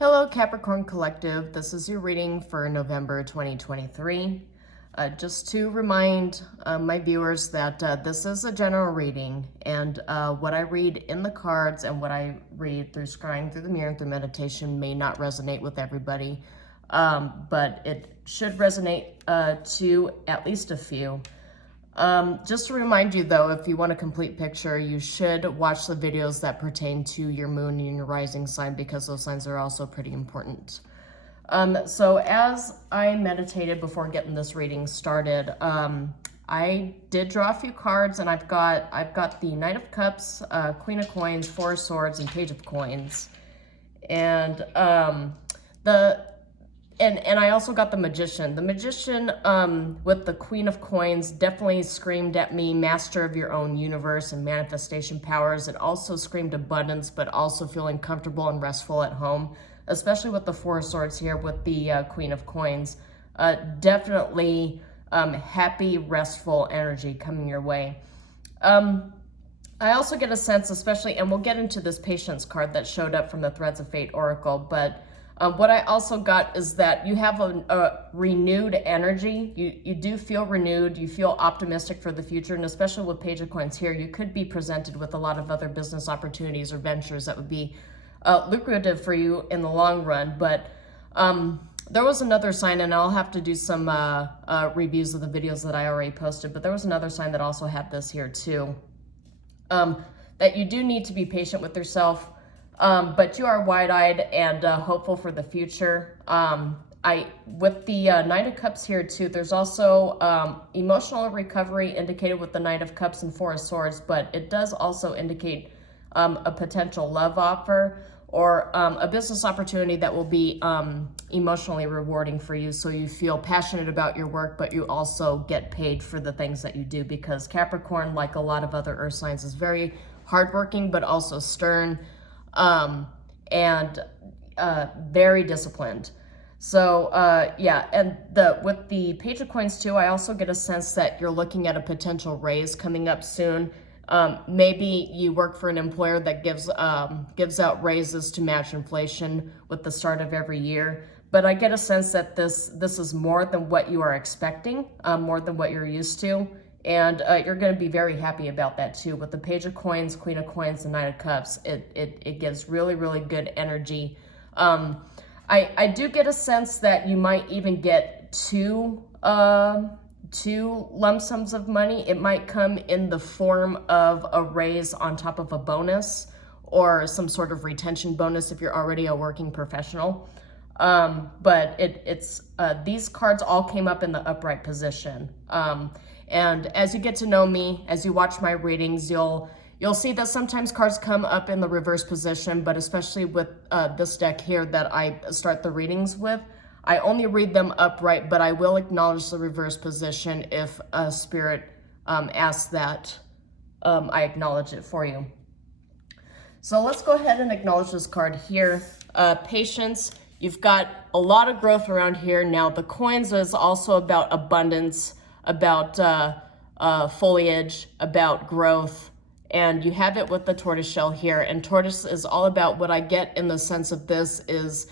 Hello, Capricorn Collective. This is your reading for November 2023. Just to remind my viewers that this is a general reading, and what I read in the cards and what I read through scrying through the mirror and through meditation may not resonate with everybody, but it should resonate to at least a few. Just to remind you though, if you want a complete picture, you should watch the videos that pertain to your moon and your rising sign, because those signs are also pretty important. So as I meditated before getting this reading started, I did draw a few cards, and I've got the Knight of Cups, Queen of Coins, Four of Swords, and Page of Coins. And And I also got the Magician. The Magician with the Queen of Coins definitely screamed at me, master of your own universe and manifestation powers. It also screamed abundance, but also feeling comfortable and restful at home, especially with the Four of Swords here with the Queen of Coins. Definitely happy, restful energy coming your way. I also get a sense, especially, and we'll get into this Patience card that showed up from the Threads of Fate Oracle, but what I also got is that you have a renewed energy. You do feel renewed. You feel optimistic for the future, and especially with Page of Coins here, you could be presented with a lot of other business opportunities or ventures that would be lucrative for you in the long run. But there was another sign, and I'll have to do some reviews of the videos that I already posted, but there was another sign that also had this here too, that you do need to be patient with yourself. But you are wide-eyed and hopeful for the future. With the Knight of Cups here too, there's also emotional recovery indicated with the Knight of Cups and Four of Swords, but it does also indicate a potential love offer or a business opportunity that will be emotionally rewarding for you, so you feel passionate about your work, but you also get paid for the things that you do, because Capricorn, like a lot of other earth signs, is very hardworking but also stern. And very disciplined. So yeah, and with the Page of Coins too, I also get a sense that you're looking at a potential raise coming up soon. Maybe you work for an employer that gives out raises to match inflation with the start of every year. But I get a sense that this is more than what you are expecting, more than what you're used to. And you're going to be very happy about that too. With the Page of Coins, Queen of Coins, and Knight of Cups, it gives really, really good energy. I do get a sense that you might even get two lump sums of money. It might come in the form of a raise on top of a bonus, or some sort of retention bonus if you're already a working professional. But it's these cards all came up in the upright position. And as you get to know me, as you watch my readings, you'll see that sometimes cards come up in the reverse position, but especially with this deck here that I start the readings with, I only read them upright, but I will acknowledge the reverse position if Spirit asks that I acknowledge it for you. So let's go ahead and acknowledge this card here. Patience. You've got a lot of growth around here. Now, the coins is also about abundance, about foliage, about growth, and you have it with the tortoise shell here. And tortoise is all about, what I get in the sense of this is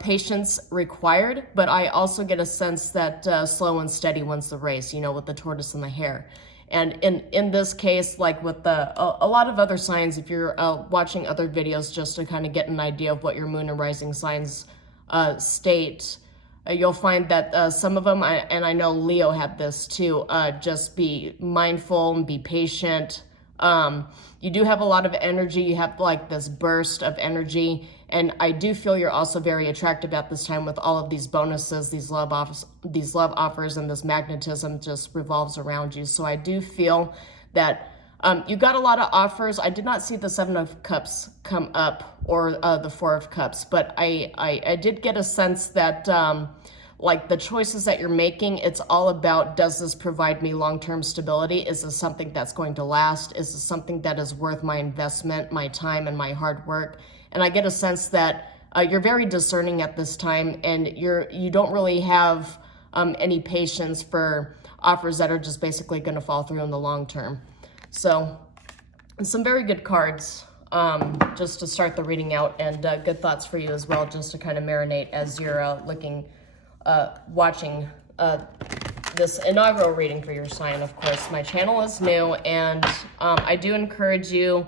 patience required, but I also get a sense that slow and steady wins the race, you know, with the tortoise and the hare. And in this case, like with a lot of other signs, if you're watching other videos just to kind of get an idea of what your moon and rising signs state, you'll find that some of them, and I know Leo had this too, just be mindful and be patient. You do have a lot of energy. You have like this burst of energy. And I do feel you're also very attractive at this time with all of these bonuses, these love offers, and this magnetism just revolves around you. So I do feel that you got a lot of offers. I did not see the Seven of Cups come up, or the Four of Cups, but I did get a sense that like the choices that you're making, it's all about, does this provide me long-term stability? Is this something that's going to last? Is this something that is worth my investment, my time, and my hard work? And I get a sense that you're very discerning at this time, and you don't really have any patience for offers that are just basically going to fall through in the long term. So some very good cards. just to start the reading out, and good thoughts for you as well, just to kind of marinate as you're watching this inaugural reading for your sign. Of course, my channel is new, and I do encourage you,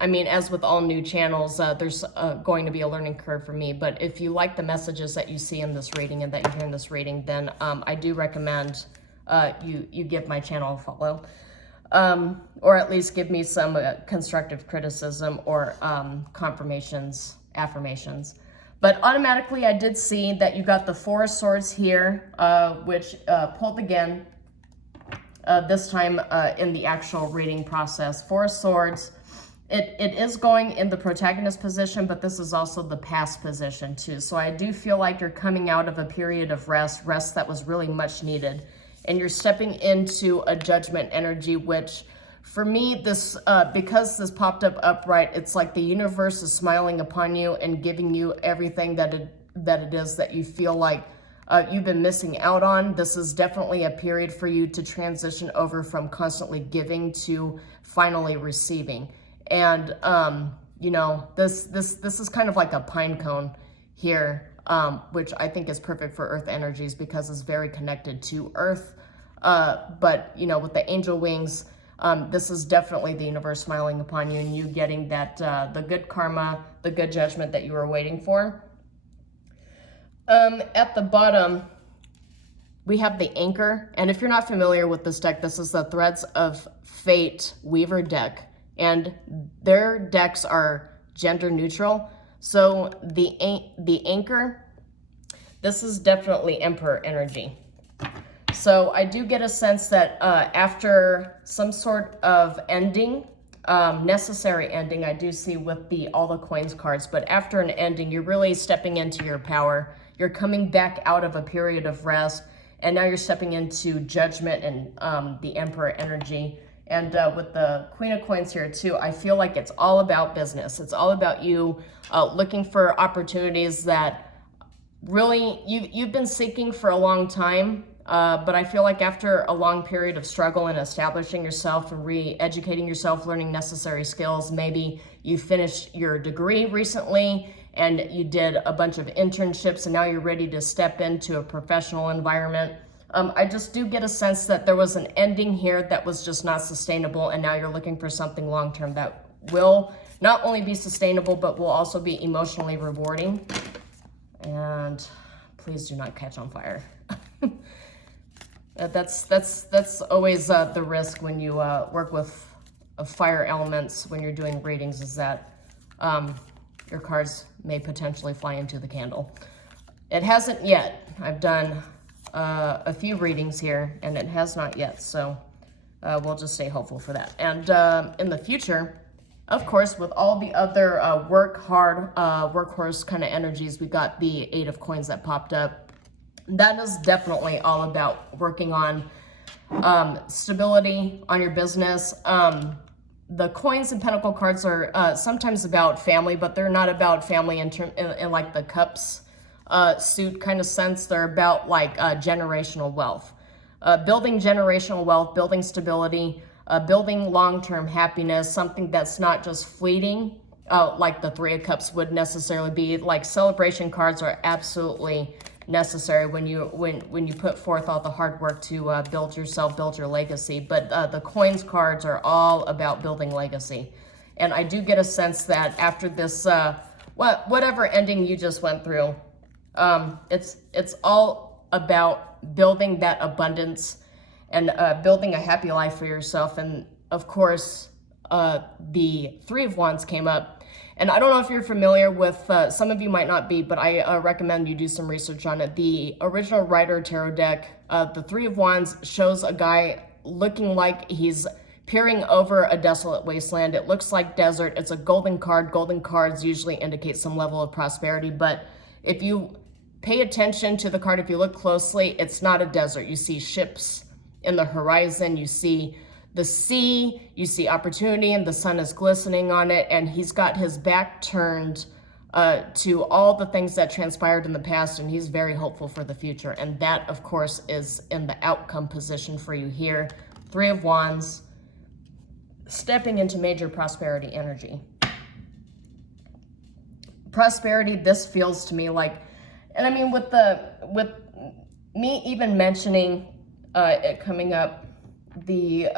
I mean, as with all new channels, there's going to be a learning curve for me, but if you like the messages that you see in this reading and that you hear in this reading, then I do recommend you give my channel a follow, or at least give me some constructive criticism or confirmations, affirmations. But automatically, I did see that you got the Four of Swords here, which pulled again, this time in the actual reading process. Four of Swords, it is going in the protagonist position, but this is also the past position too. So I do feel like you're coming out of a period of rest that was really much needed. And you're stepping into a judgment energy, which for me, this because this popped up upright, it's like the universe is smiling upon you and giving you everything that it is that you feel like you've been missing out on. This is definitely a period for you to transition over from constantly giving to finally receiving. And you know, this is kind of like a pine cone here, which I think is perfect for Earth energies because it's very connected to Earth. But you know, with the angel wings, this is definitely the universe smiling upon you and you getting that the good karma, the good judgment that you were waiting for. At the bottom, we have the Anchor. And if you're not familiar with this deck, this is the Threads of Fate Weaver deck. And their decks are gender neutral. So the Anchor, this is definitely Emperor energy. So I do get a sense that after some sort of ending, necessary ending, I do see with all the coins cards, but after an ending, you're really stepping into your power. You're coming back out of a period of rest, and now you're stepping into judgment and the Emperor energy. And with the Queen of Coins here too, I feel like it's all about business. It's all about you looking for opportunities that really you've been seeking for a long time. But I feel like after a long period of struggle in establishing yourself and re-educating yourself, learning necessary skills, maybe you finished your degree recently and you did a bunch of internships and now you're ready to step into a professional environment. I just do get a sense that there was an ending here that was just not sustainable, and now you're looking for something long-term that will not only be sustainable, but will also be emotionally rewarding. And please do not catch on fire. That's always the risk when you work with fire elements when you're doing readings, is that your cards may potentially fly into the candle. It hasn't yet. I've done a few readings here, and it has not yet, so we'll just stay hopeful for that. And in the future, of course, with all the other work hard, workhorse kind of energies, we got the Eight of Coins that popped up. That is definitely all about working on stability on your business. The Coins and Pentacle cards are sometimes about family, but they're not about family in like the Cups suit kind of sense. They're about like generational wealth, building generational wealth, building stability, building long-term happiness, something that's not just fleeting, like the Three of Cups would necessarily be. Like celebration cards are absolutely necessary when you put forth all the hard work to build yourself, build your legacy. But the Coins cards are all about building legacy. And I do get a sense that after this, whatever ending you just went through, it's all about building that abundance and building a happy life for yourself. And of course, the Three of Wands came up. And I don't know if you're familiar with, some of you might not be, but I recommend you do some research on it. The original Rider Tarot deck, the Three of Wands shows a guy looking like he's peering over a desolate wasteland. It looks like desert. It's a golden card. Golden cards usually indicate some level of prosperity, but if you pay attention to the card, if you look closely, it's not a desert. You see ships in the horizon, you see the sea, you see opportunity, and the sun is glistening on it, and he's got his back turned to all the things that transpired in the past, and he's very hopeful for the future. And that, of course, is in the outcome position for you here. Three of Wands, stepping into major prosperity energy. Prosperity, this feels to me like, and I mean with me even mentioning it coming up, the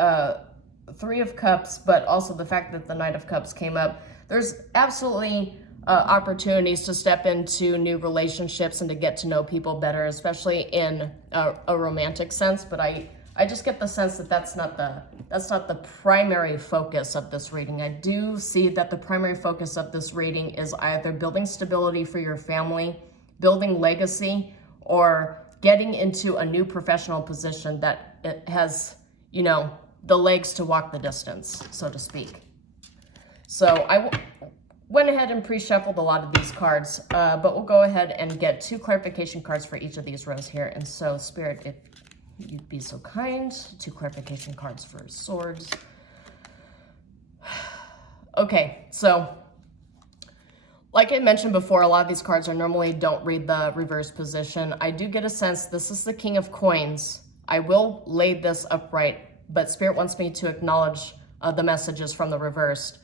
Three of Cups, but also the fact that the Knight of Cups came up, there's absolutely opportunities to step into new relationships and to get to know people better, especially in a romantic sense. But I just get the sense that that's not the primary focus of this reading. I do see that the primary focus of this reading is either building stability for your family, building legacy, or getting into a new professional position that it has, you know, the legs to walk the distance, so to speak. So I went ahead and pre-shuffled a lot of these cards, but we'll go ahead and get 2 clarification cards for each of these rows here. And so, Spirit, if you'd be so kind, 2 clarification cards for Swords. Okay, so like I mentioned before, a lot of these cards are normally don't read the reverse position. I do get a sense this is the King of Coins. I will lay this upright, but Spirit wants me to acknowledge the messages from the reversed.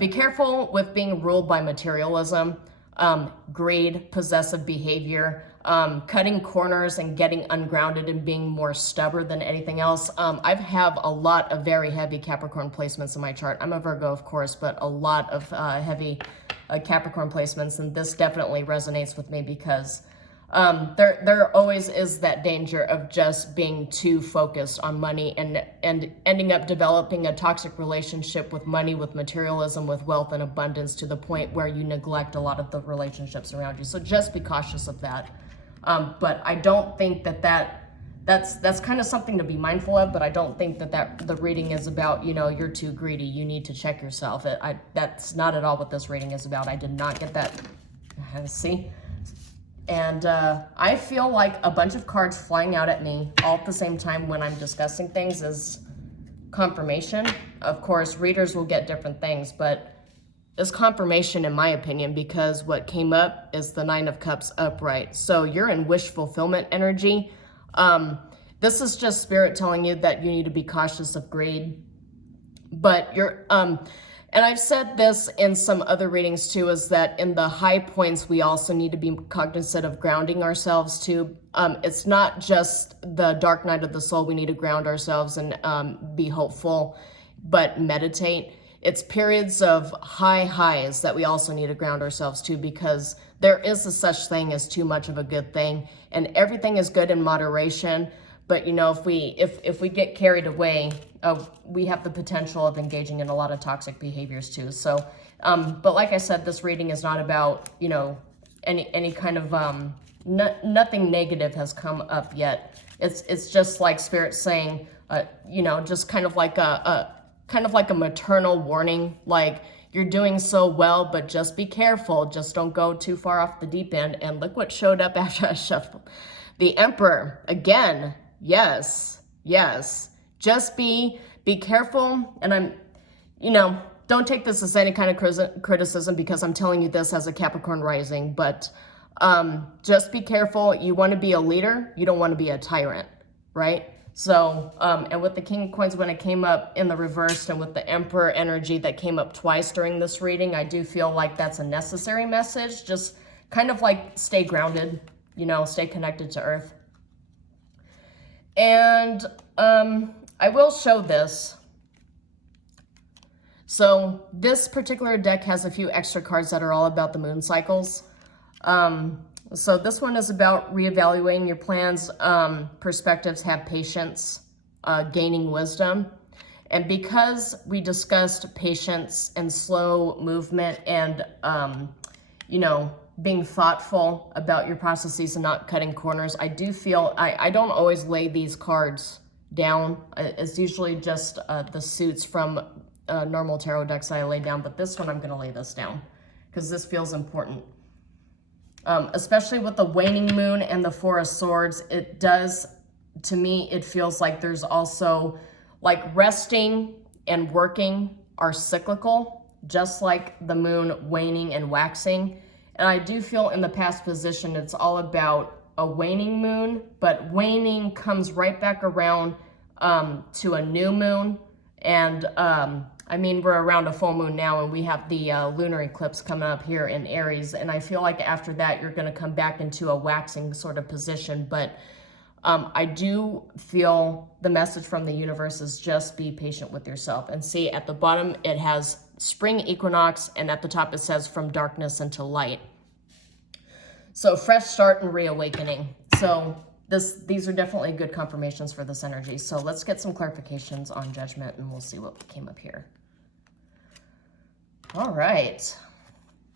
Be careful with being ruled by materialism, greed, possessive behavior, cutting corners and getting ungrounded and being more stubborn than anything else. I have a lot of very heavy Capricorn placements in my chart. I'm a Virgo, of course, but a lot of heavy Capricorn placements, and this definitely resonates with me because there always is that danger of just being too focused on money and ending up developing a toxic relationship with money, with materialism, with wealth and abundance to the point where you neglect a lot of the relationships around you. So just be cautious of that. But I don't think that's kind of something to be mindful of, but I don't think that the reading is about, you know, you're too greedy, you need to check yourself. That's not at all what this reading is about. I did not get that. See? And I feel like a bunch of cards flying out at me all at the same time when I'm discussing things is confirmation. Of course, readers will get different things, but it's confirmation in my opinion, because what came up is the Nine of Cups upright. So you're in wish fulfillment energy. This is just Spirit telling you that you need to be cautious of greed. But you're, and I've said this in some other readings too, is that in the high points, we also need to be cognizant of grounding ourselves too. It's not just the dark night of the soul. We need to ground ourselves and be hopeful, but meditate. It's periods of high highs that we also need to ground ourselves to, because there is a such thing as too much of a good thing, and everything is good in moderation. But you know, if we get carried away, we have the potential of engaging in a lot of toxic behaviors too. So, but like I said, this reading is not about, you know, any kind of nothing negative has come up yet. It's just like Spirit saying, you know, just kind of like a maternal warning, like you're doing so well, but just be careful. Just don't go too far off the deep end. And look what showed up after I shuffled. The Emperor again. Yes. Just be careful. And I'm, you know, don't take this as any kind of criticism, because I'm telling you this as a Capricorn rising, but just be careful. You want to be a leader. You don't want to be a tyrant, right? So, and with the King of Coins, when it came up in the reverse, and with the Emperor energy that came up twice during this reading, I do feel like that's a necessary message. Just kind of like stay grounded, you know, stay connected to Earth. And I will show this. So this particular deck has a few extra cards that are all about the moon cycles. So this one is about reevaluating your plans, perspectives, have patience, gaining wisdom. And because we discussed patience and slow movement and, you know, being thoughtful about your processes and not cutting corners, I do feel, I don't always lay these cards down. It's usually just the suits from normal tarot decks that I lay down, but this one I'm going to lay this down because this feels important. Especially with the waning moon and the Four of Swords, it does, to me, it feels like there's also, like, resting and working are cyclical, just like the moon waning and waxing. And I do feel in the past position, it's all about a waning moon, but waning comes right back around to a new moon. And I mean, we're around a full moon now, and we have the lunar eclipse coming up here in Aries, and I feel like after that you're going to come back into a waxing sort of position, but I do feel the message from the universe is just be patient with yourself. And see, at the bottom it has spring equinox, and at the top it says from darkness into light. So fresh start and reawakening. So these are definitely good confirmations for this energy. So let's get some clarifications on Judgment, and we'll see what came up here. All right.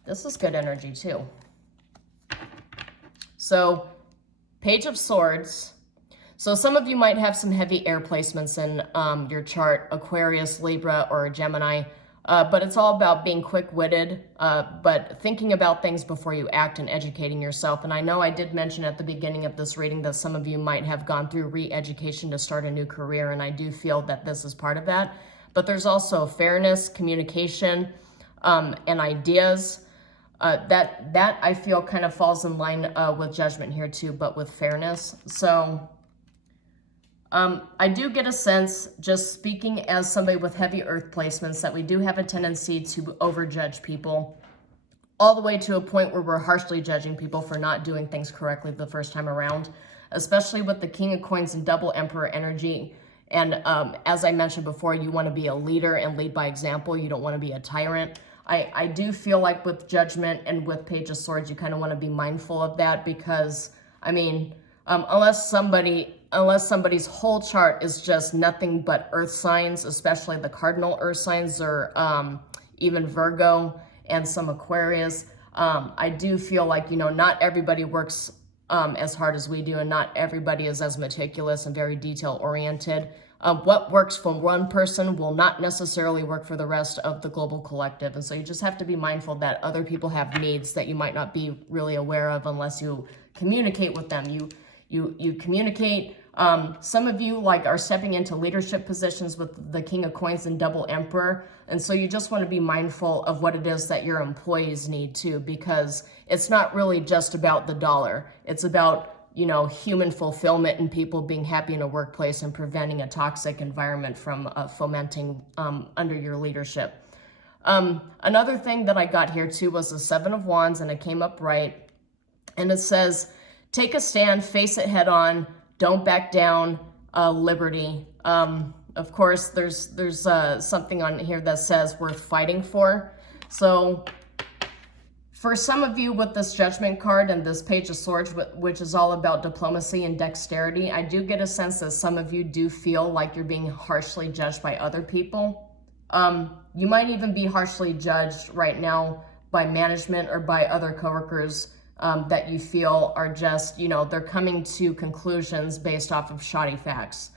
This is good energy too. So Page of Swords. So some of you might have some heavy air placements in your chart, Aquarius, Libra, or Gemini. But it's all about being quick-witted, but thinking about things before you act and educating yourself. And I know I did mention at the beginning of this reading that some of you might have gone through re-education to start a new career, and I do feel that this is part of that. But there's also fairness, communication, and ideas. That I feel kind of falls in line with Judgment here too, but with fairness. So I do get a sense, just speaking as somebody with heavy earth placements, that we do have a tendency to overjudge people, all the way to a point where we're harshly judging people for not doing things correctly the first time around, especially with the King of Coins and Double Emperor energy. And as I mentioned before, you want to be a leader and lead by example. You don't want to be a tyrant. I do feel like with Judgment and with Page of Swords, you kind of want to be mindful of that, because, I mean, unless somebody's whole chart is just nothing but earth signs, especially the cardinal earth signs, or even Virgo and some Aquarius, I do feel like, not everybody works as hard as we do, and not everybody is as meticulous and very detail oriented. What works for one person will not necessarily work for the rest of the global collective. And so you just have to be mindful that other people have needs that you might not be really aware of unless you communicate with them. You communicate. Some of you are stepping into leadership positions with the King of Coins and Double Emperor. And so you just want to be mindful of what it is that your employees need too, because it's not really just about the dollar. It's about, human fulfillment and people being happy in a workplace and preventing a toxic environment from fomenting under your leadership. Another thing that I got here too was the Seven of Wands, and it came up right. And it says, take a stand, face it head on, don't back down, liberty. Of course, there's something on here that says worth fighting for. So for some of you with this Judgment card and this Page of Swords, which is all about diplomacy and dexterity, I do get a sense that some of you do feel like you're being harshly judged by other people. You might even be harshly judged right now by management or by other coworkers that you feel are just, they're coming to conclusions based off of shoddy facts.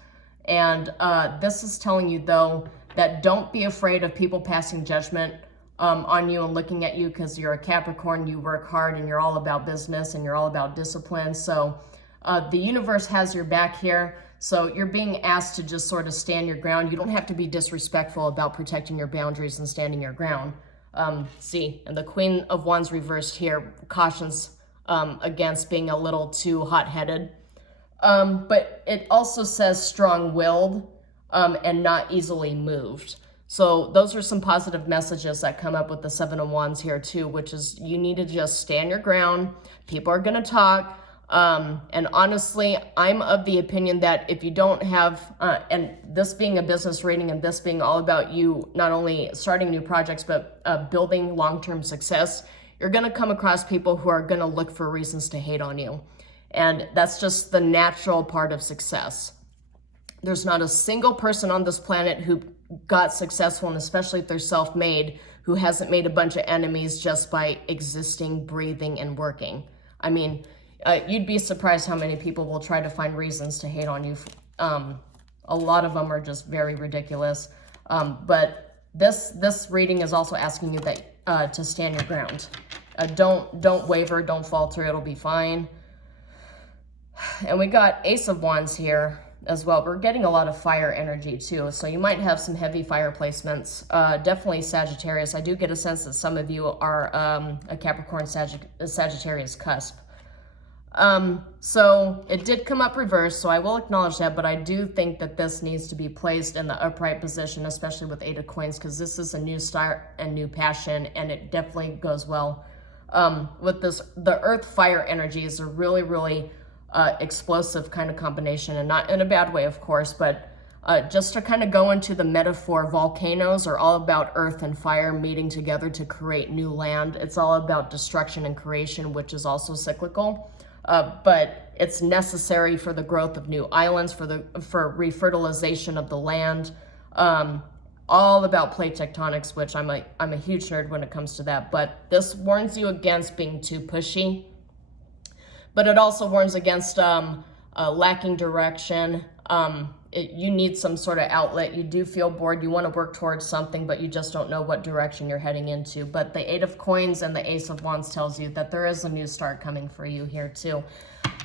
And this is telling you, though, that don't be afraid of people passing judgment on you and looking at you, because you're a Capricorn, you work hard, and you're all about business and you're all about discipline. So the universe has your back here. So you're being asked to just sort of stand your ground. You don't have to be disrespectful about protecting your boundaries and standing your ground. See, and the Queen of Wands reversed here cautions against being a little too hot-headed. But it also says strong-willed and not easily moved. So those are some positive messages that come up with the Seven of Wands here too, which is you need to just stand your ground. People are going to talk. And honestly, I'm of the opinion that if you don't have, and this being a business reading and this being all about you not only starting new projects, but building long-term success, you're going to come across people who are going to look for reasons to hate on you. And that's just the natural part of success. There's not a single person on this planet who got successful, and especially if they're self-made, who hasn't made a bunch of enemies just by existing, breathing, and working. I mean, you'd be surprised how many people will try to find reasons to hate on you. A lot of them are just very ridiculous. But this reading is also asking you that to stand your ground. Don't waver, don't falter, it'll be fine. And we got Ace of Wands here as well. We're getting a lot of fire energy too, so you might have some heavy fire placements. Definitely Sagittarius. I do get a sense that some of you are a Capricorn Sagittarius cusp. So it did come up reversed, so I will acknowledge that, but I do think that this needs to be placed in the upright position, especially with Eight of Coins, because this is a new start and new passion, and it definitely goes well. With this, the earth-fire energy is a really, really explosive kind of combination, and not in a bad way, of course, but just to kind of go into the metaphor, volcanoes are all about earth and fire meeting together to create new land. It's all about destruction and creation, which is also cyclical. But it's necessary for the growth of new islands, for refertilization of the land, all about plate tectonics, which I'm a huge nerd when it comes to that. But this warns you against being too pushy, but it also warns against lacking direction. You need some sort of outlet. You do feel bored. You want to work towards something, but you just don't know what direction you're heading into. But the Eight of Coins and the Ace of Wands tells you that there is a new start coming for you here too.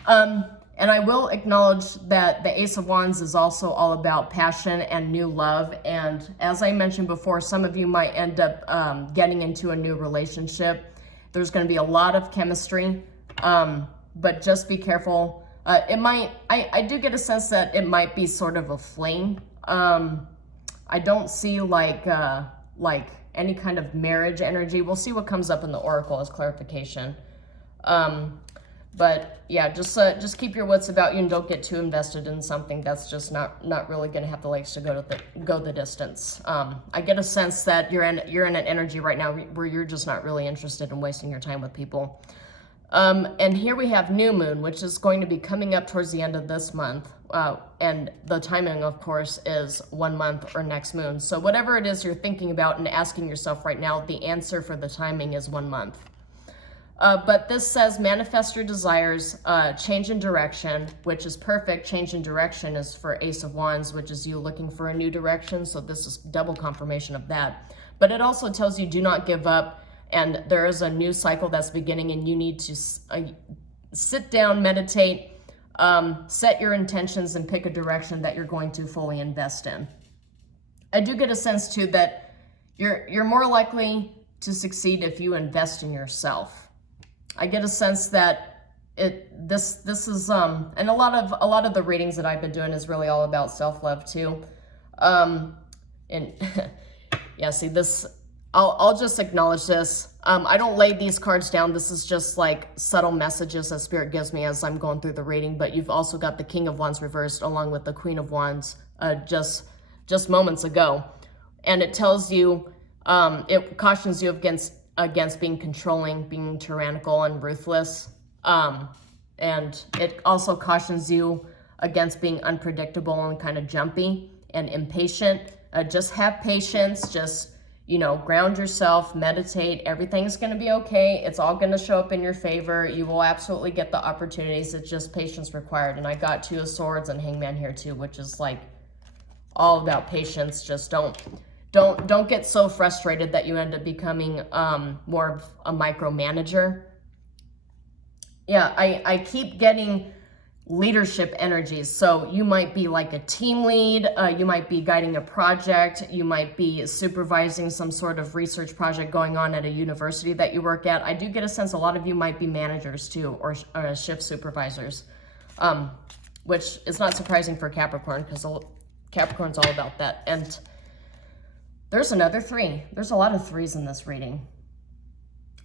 And I will acknowledge that the Ace of Wands is also all about passion and new love. And as I mentioned before, some of you might end up getting into a new relationship. There's going to be a lot of chemistry, but just be careful. I do get a sense that it might be sort of a fling. I don't see like any kind of marriage energy. We'll see what comes up in the Oracle as clarification. But yeah, just keep your wits about you and don't get too invested in something that's just not really going to have the legs to go the distance. I get a sense that you're in an energy right now where you're just not really interested in wasting your time with people. And here we have new moon, which is going to be coming up towards the end of this month. And the timing, of course, is 1 month or next moon. So whatever it is you're thinking about and asking yourself right now, the answer for the timing is 1 month. But this says manifest your desires, change in direction, which is perfect. Change in direction is for Ace of Wands, which is you looking for a new direction. So this is double confirmation of that. But it also tells you do not give up. And there is a new cycle that's beginning, and you need to sit down, meditate, set your intentions, and pick a direction that you're going to fully invest in. I do get a sense too that you're more likely to succeed if you invest in yourself. I get a sense that this is and a lot of the readings that I've been doing is really all about self-love too. And yeah, see this. I'll just acknowledge this. I don't lay these cards down. This is just like subtle messages that Spirit gives me as I'm going through the reading. But you've also got the King of Wands reversed along with the Queen of Wands just moments ago. And it tells you, it cautions you against being controlling, being tyrannical and ruthless. And it also cautions you against being unpredictable and kind of jumpy and impatient. Just have patience. Just ground yourself, meditate. Everything's going to be okay. It's all going to show up in your favor. You will absolutely get the opportunities. It's just patience required. And I got Two of Swords and Hangman here too, which is like all about patience. Just don't get so frustrated that you end up becoming more of a micromanager. Yeah, I keep getting leadership energies. So you might be like a team lead, you might be guiding a project, you might be supervising some sort of research project going on at a university that you work at. I do get a sense a lot of you might be managers too, or shift supervisors, which is not surprising for Capricorn because Capricorn's all about that. And there's another 3. There's a lot of 3s in this reading.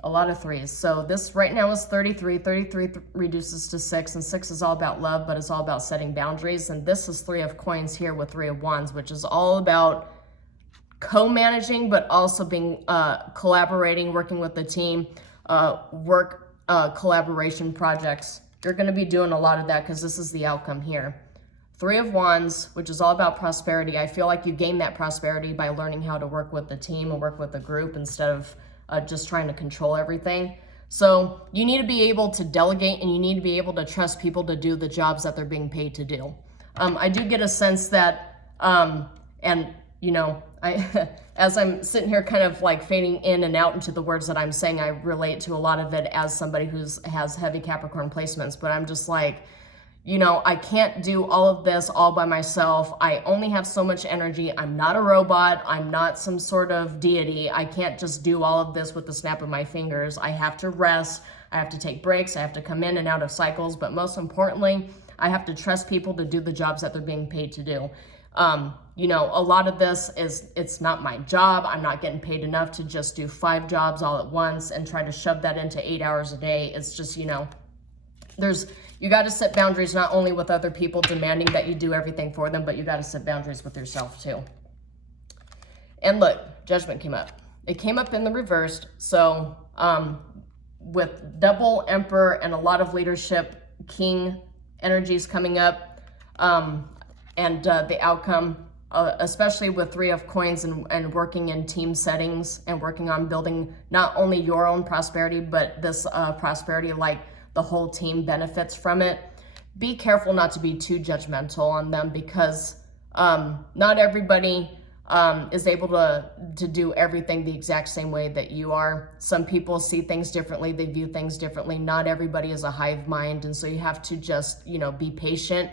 A lot of 3s. So this right now is 33. 33 reduces to 6, and 6 is all about love, but it's all about setting boundaries. And this is 3 of Coins here with 3 of Wands, which is all about co-managing, but also being collaborating, working with the team, collaboration projects. You're going to be doing a lot of that because this is the outcome here. 3 of Wands, which is all about prosperity. I feel like you gain that prosperity by learning how to work with the team and work with the group instead of just trying to control everything. So you need to be able to delegate, and you need to be able to trust people to do the jobs that they're being paid to do. I do get a sense that, and as I'm sitting here kind of like fading in and out into the words that I'm saying, I relate to a lot of it as somebody who has heavy Capricorn placements, but I'm just like, you know, I can't do all of this all by myself. I only have so much energy. I'm not a robot. I'm not some sort of deity. I can't just do all of this with the snap of my fingers. I have to rest. I have to take breaks. I have to come in and out of cycles. But most importantly, I have to trust people to do the jobs that they're being paid to do. You know, a lot of this is, it's not my job. I'm not getting paid enough to just do 5 jobs all at once and try to shove that into 8 hours a day. It's just, you know, you got to set boundaries, not only with other people demanding that you do everything for them, but you got to set boundaries with yourself too. And look, Judgment came up. It came up in the reversed. So with double Emperor and a lot of leadership, King energies coming up, and the outcome, especially with 3 of Coins and working in team settings and working on building not only your own prosperity, but this prosperity, like the whole team benefits from it. Be careful not to be too judgmental on them, because not everybody is able to do everything the exact same way that you are. Some people see things differently, they view things differently. Not everybody is a hive mind, and so you have to just, you know, be patient.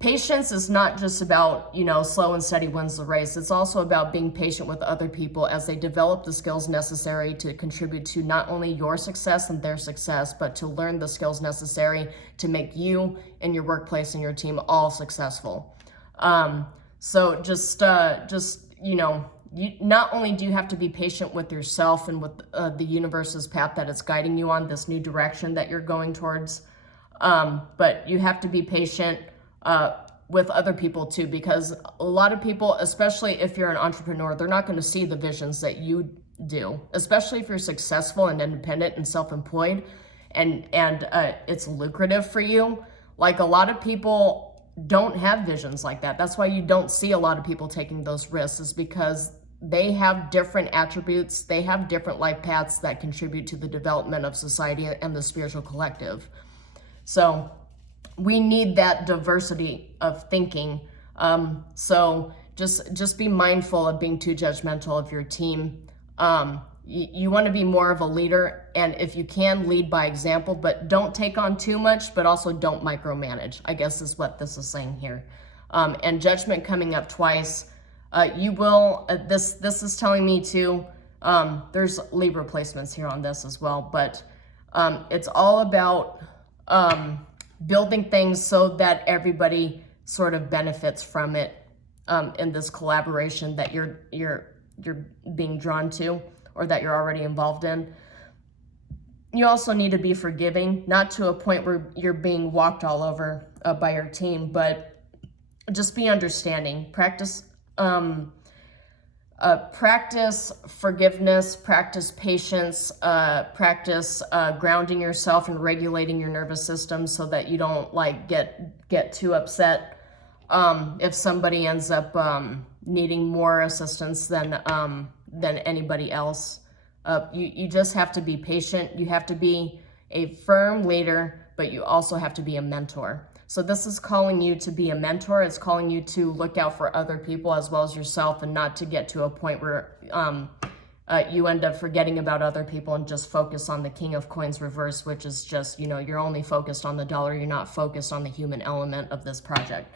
Patience is not just about, you know, slow and steady wins the race. It's also about being patient with other people as they develop the skills necessary to contribute to not only your success and their success, but to learn the skills necessary to make you and your workplace and your team all successful. So just, you know, not only do you have to be patient with yourself and with the universe's path that it's guiding you on, this new direction that you're going towards, but you have to be patient with other people too, because a lot of people, especially if you're an entrepreneur, they're not going to see the visions that you do, especially if you're successful and independent and self-employed and it's lucrative for you. Like, a lot of people don't have visions like that. That's why you don't see a lot of people taking those risks, is because they have different attributes. They have different life paths that contribute to the development of society and the spiritual collective. So we need that diversity of thinking. So just be mindful of being too judgmental of your team. You want to be more of a leader, and if you can, lead by example, but don't take on too much, but also don't micromanage, I guess is what this is saying here. And Judgment coming up twice. You will, this is telling me too, there's Libra placements here on this as well, but it's all about building things so that everybody sort of benefits from it in this collaboration that you're being drawn to, or that you're already involved in. You also need to be forgiving, not to a point where you're being walked all over by your team, but just be understanding. Practice forgiveness, practice patience, practice grounding yourself and regulating your nervous system so that you don't like get too upset if somebody ends up needing more assistance than anybody else. You just have to be patient. You have to be a firm leader, but you also have to be a mentor. So this is calling you to be a mentor. It's calling you to look out for other people as well as yourself, and not to get to a point where you end up forgetting about other people and just focus on the King of Coins reverse, which is just, you know, you're only focused on the dollar. You're not focused on the human element of this project.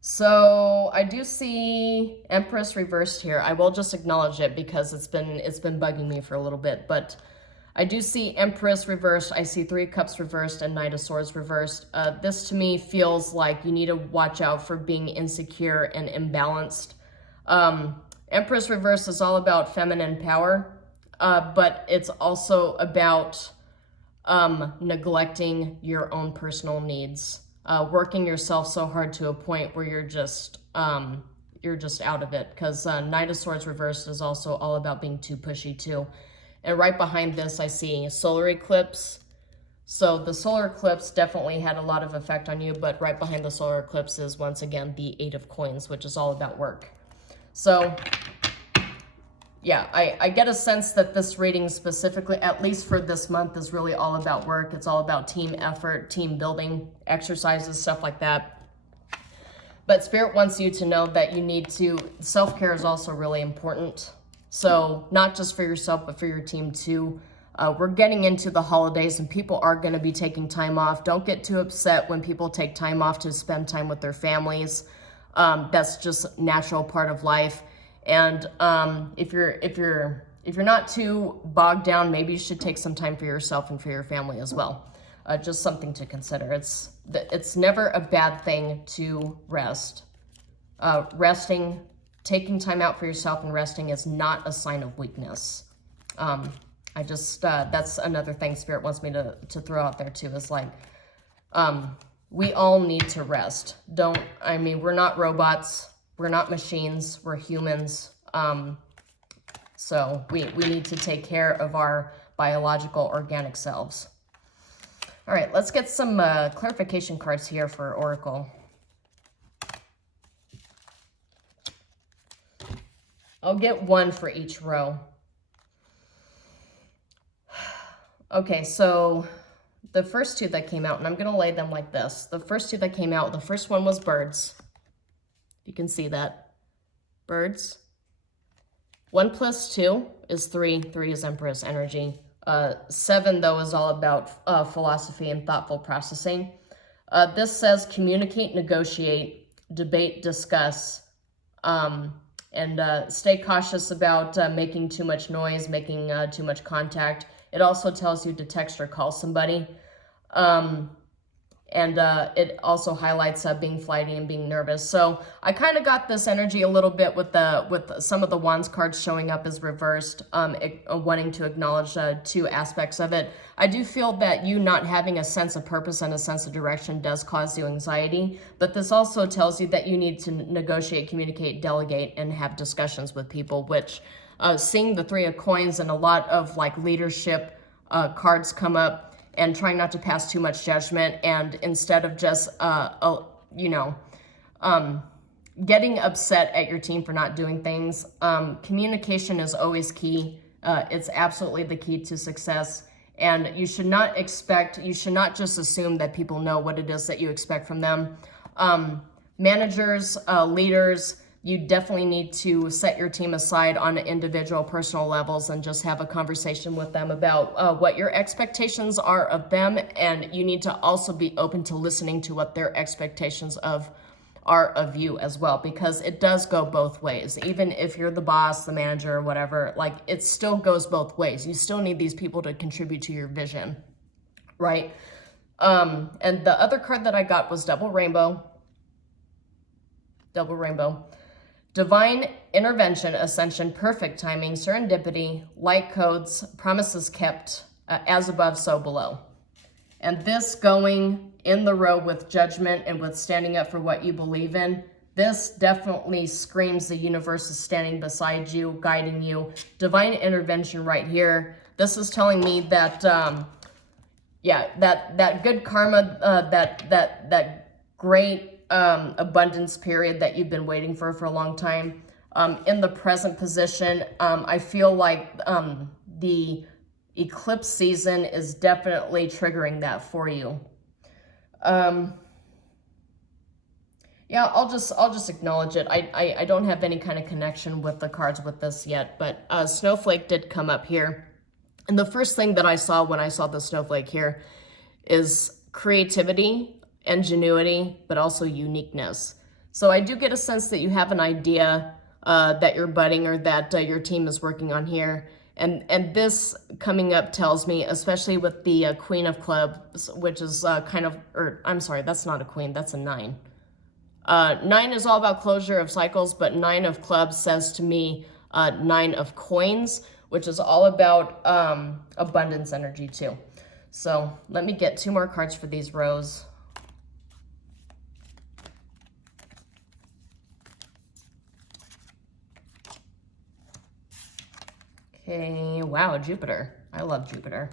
So I do see Empress reversed here. I will just acknowledge it because it's been bugging me for a little bit, but I do see Empress reversed. I see 3 Cups reversed and Knight of Swords reversed. This to me feels like you need to watch out for being insecure and imbalanced. Empress reversed is all about feminine power, but it's also about neglecting your own personal needs. Working yourself so hard to a point where you're just out of it, because Knight of Swords reversed is also all about being too pushy too. And right behind this, I see solar eclipse. So the solar eclipse definitely had a lot of effect on you, but right behind the solar eclipse is once again the 8 of Coins, which is all about work. So yeah, I get a sense that this reading specifically, at least for this month, is really all about work. It's all about team effort, team building, exercises, stuff like that. But Spirit wants you to know that you need to, self-care is also really important. So not just for yourself, but for your team too. We're getting into the holidays and people are going to be taking time off. Don't get too upset when people take time off to spend time with their families. That's just natural part of life. And if you're not too bogged down, maybe you should take some time for yourself and for your family as well. Just something to consider. It's never a bad thing to rest. Taking time out for yourself and resting is not a sign of weakness. That's another thing Spirit wants me to throw out there too, is like, we all need to rest. We're not robots, we're not machines, we're humans. So we need to take care of our biological organic selves. All right, let's get some clarification cards here for Oracle. I'll get one for each row. Okay, so the first two that came out, and I'm going to lay them like this. The first two that came out, the first one was birds. You can see that. Birds. 1 + 2 is 3. 3 is Empress energy. 7, though, is all about philosophy and thoughtful processing. This says communicate, negotiate, debate, discuss, and stay cautious about making too much noise, making too much contact. It also tells you to text or call somebody. It also highlights being flighty and being nervous. So I kind of got this energy a little bit with some of the Wands cards showing up as reversed, wanting to acknowledge 2 aspects of it. I do feel that you not having a sense of purpose and a sense of direction does cause you anxiety, but this also tells you that you need to negotiate, communicate, delegate, and have discussions with people, which seeing the 3 of Coins and a lot of like leadership cards come up, and trying not to pass too much judgment, and instead of just, getting upset at your team for not doing things, communication is always key. It's absolutely the key to success. And you should not just assume that people know what it is that you expect from them. Managers, leaders, you definitely need to set your team aside on individual personal levels and just have a conversation with them about what your expectations are of them. And you need to also be open to listening to what their expectations are of you as well, because it does go both ways. Even if you're the boss, the manager, or whatever, like it still goes both ways. You still need these people to contribute to your vision, right? And the other card that I got was Double Rainbow. Double Rainbow. Divine intervention, ascension, perfect timing, serendipity, light codes, promises kept, as above, so below. And this going in the row with judgment and with standing up for what you believe in, this definitely screams the universe is standing beside you, guiding you. Divine intervention right here. This is telling me that, that good karma, that great abundance period that you've been waiting for a long time. In the present position, I feel like the eclipse season is definitely triggering that for you. I'll just acknowledge it. I don't have any kind of connection with the cards with this yet, but Snowflake did come up here. And the first thing that I saw when I saw the snowflake here is creativity, ingenuity, but also uniqueness. So I do get a sense that you have an idea that you're budding, or that your team is working on here. And this coming up tells me, especially with the Queen of Clubs, which is I'm sorry, that's not a queen, that's a 9. 9 is all about closure of cycles, but 9 of Clubs says to me 9 of Coins, which is all about abundance energy too. So let me get 2 more cards for these rows. Okay, wow, Jupiter. I love Jupiter.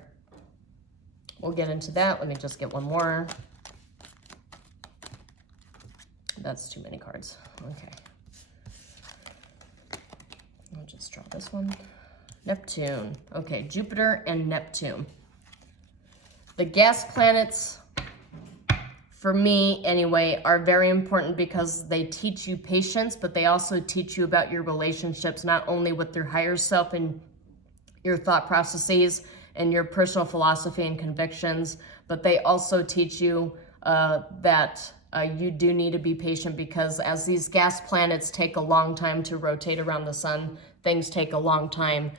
We'll get into that. Let me just get one more. That's too many cards. Okay. I'll just draw this one. Neptune. Okay, Jupiter and Neptune. The gas planets, for me anyway, are very important because they teach you patience, but they also teach you about your relationships, not only with your higher self and your thought processes and your personal philosophy and convictions, but they also teach you that you do need to be patient, because as these gas planets take a long time to rotate around the sun, things take a long time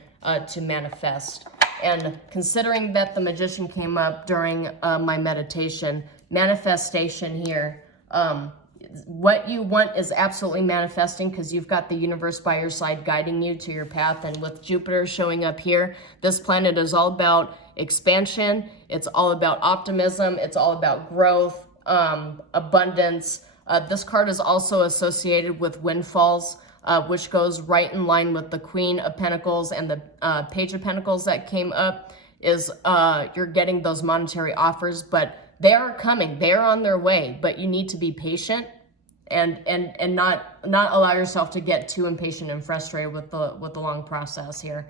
to manifest. And considering that the Magician came up during my meditation, manifestation here, what you want is absolutely manifesting, because you've got the universe by your side guiding you to your path. And with Jupiter showing up here, this planet is all about expansion. It's all about optimism. It's all about growth, abundance. This card is also associated with windfalls, which goes right in line with the Queen of Pentacles and the Page of Pentacles that came up. Is you're getting those monetary offers, but they are coming. They are on their way, but you need to be patient and not allow yourself to get too impatient and frustrated with the long process here.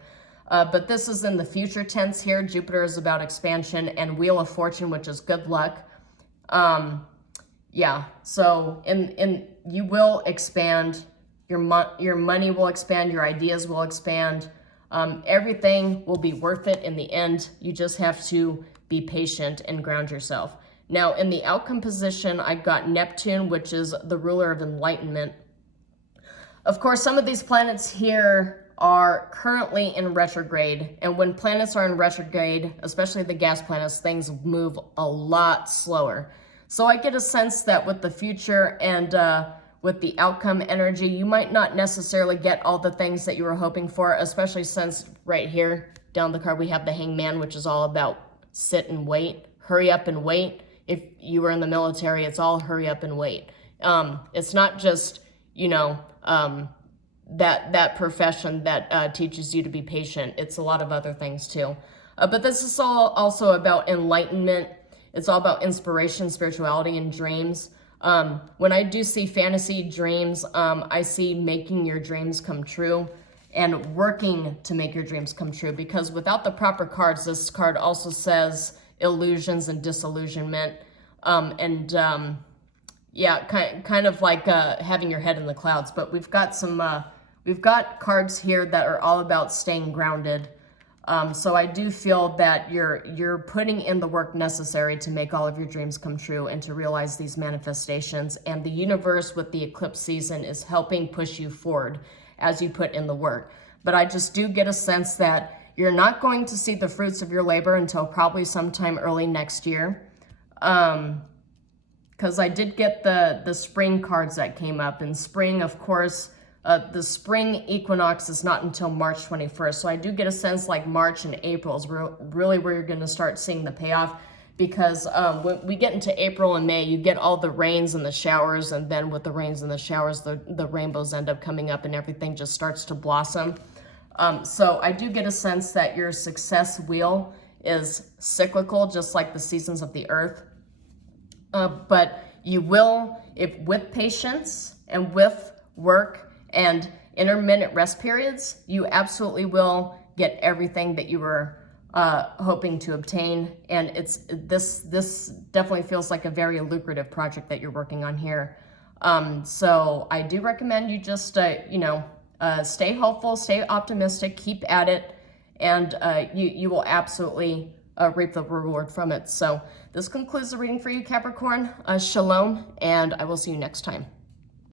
But this is in the future tense here. Jupiter is about expansion, and Wheel of Fortune, which is good luck. Yeah, so in you will expand. Your money will expand. Your ideas will expand. Everything will be worth it in the end. You just have to be patient and ground yourself. Now, in the outcome position, I've got Neptune, which is the ruler of enlightenment. Of course, some of these planets here are currently in retrograde. And when planets are in retrograde, especially the gas planets, things move a lot slower. So I get a sense that with the future and with the outcome energy, you might not necessarily get all the things that you were hoping for, especially since right here down the card we have the Hangman, which is all about sit and wait, hurry up and wait. If you were in the military, it's all hurry up and wait. It's not just, that profession that teaches you to be patient. It's a lot of other things too. But this is all also about enlightenment. It's all about inspiration, spirituality, and dreams. When I do see fantasy dreams, I see making your dreams come true and working to make your dreams come true, because without the proper cards, this card also says illusions and disillusionment, yeah, kind of like having your head in the clouds. But we've got cards here that are all about staying grounded. So I do feel that you're putting in the work necessary to make all of your dreams come true and to realize these manifestations. And the universe with the eclipse season is helping push you forward as you put in the work. But I just do get a sense that you're not going to see the fruits of your labor until probably sometime early next year. Because I did get the spring cards that came up. In spring, of course, the spring equinox is not until March 21st. So I do get a sense like March and April is really where you're going to start seeing the payoff. Because when we get into April and May, you get all the rains and the showers. And then with the rains and the showers, the rainbows end up coming up and everything just starts to blossom. So I do get a sense that your success wheel is cyclical, just like the seasons of the earth. But you will, if with patience and with work and intermittent rest periods, you absolutely will get everything that you were hoping to obtain. And this definitely feels like a very lucrative project that you're working on here. So I do recommend you just, stay hopeful, stay optimistic, keep at it, and you will absolutely reap the reward from it. So this concludes the reading for you, Capricorn. Shalom, and I will see you next time.